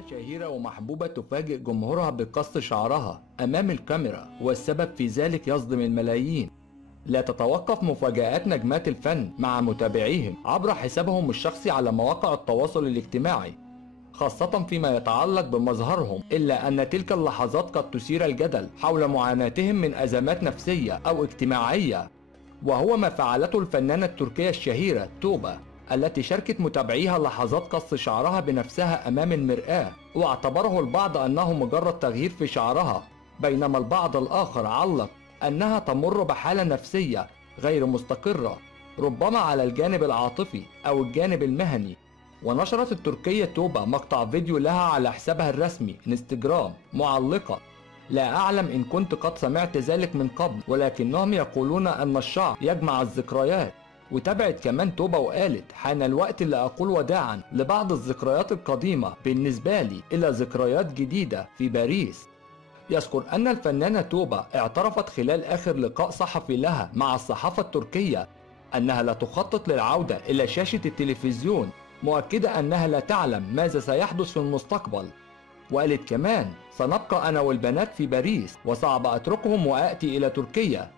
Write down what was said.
فنانة شهيرة ومحبوبة تفاجئ جمهورها بقص شعرها أمام الكاميرا، والسبب في ذلك يصدم الملايين. لا تتوقف مفاجآت نجمات الفن مع متابعيهم عبر حسابهم الشخصي على مواقع التواصل الاجتماعي، خاصة فيما يتعلق بمظهرهم، إلا أن تلك اللحظات قد تثير الجدل حول معاناتهم من أزمات نفسية أو اجتماعية، وهو ما فعلته الفنانة التركية الشهيرة توبة، التي شاركت متابعيها لحظات قص شعرها بنفسها أمام المرآة، واعتبره البعض أنه مجرد تغيير في شعرها، بينما البعض الآخر علق أنها تمر بحالة نفسية غير مستقرة، ربما على الجانب العاطفي أو الجانب المهني. ونشرت التركية توبة مقطع فيديو لها على حسابها الرسمي انستجرام معلقة: لا أعلم إن كنت قد سمعت ذلك من قبل، ولكنهم يقولون أن الشعر يجمع الذكريات. وتابعت كمان توبة وقالت: حان الوقت اللي أقول وداعا لبعض الذكريات القديمة بالنسبة لي إلى ذكريات جديدة في باريس. يذكر أن الفنانة توبة اعترفت خلال آخر لقاء صحفي لها مع الصحافة التركية أنها لا تخطط للعودة إلى شاشة التلفزيون، مؤكدة أنها لا تعلم ماذا سيحدث في المستقبل. وقالت كمان: سنبقى أنا والبنات في باريس، وصعب أتركهم وآتي إلى تركيا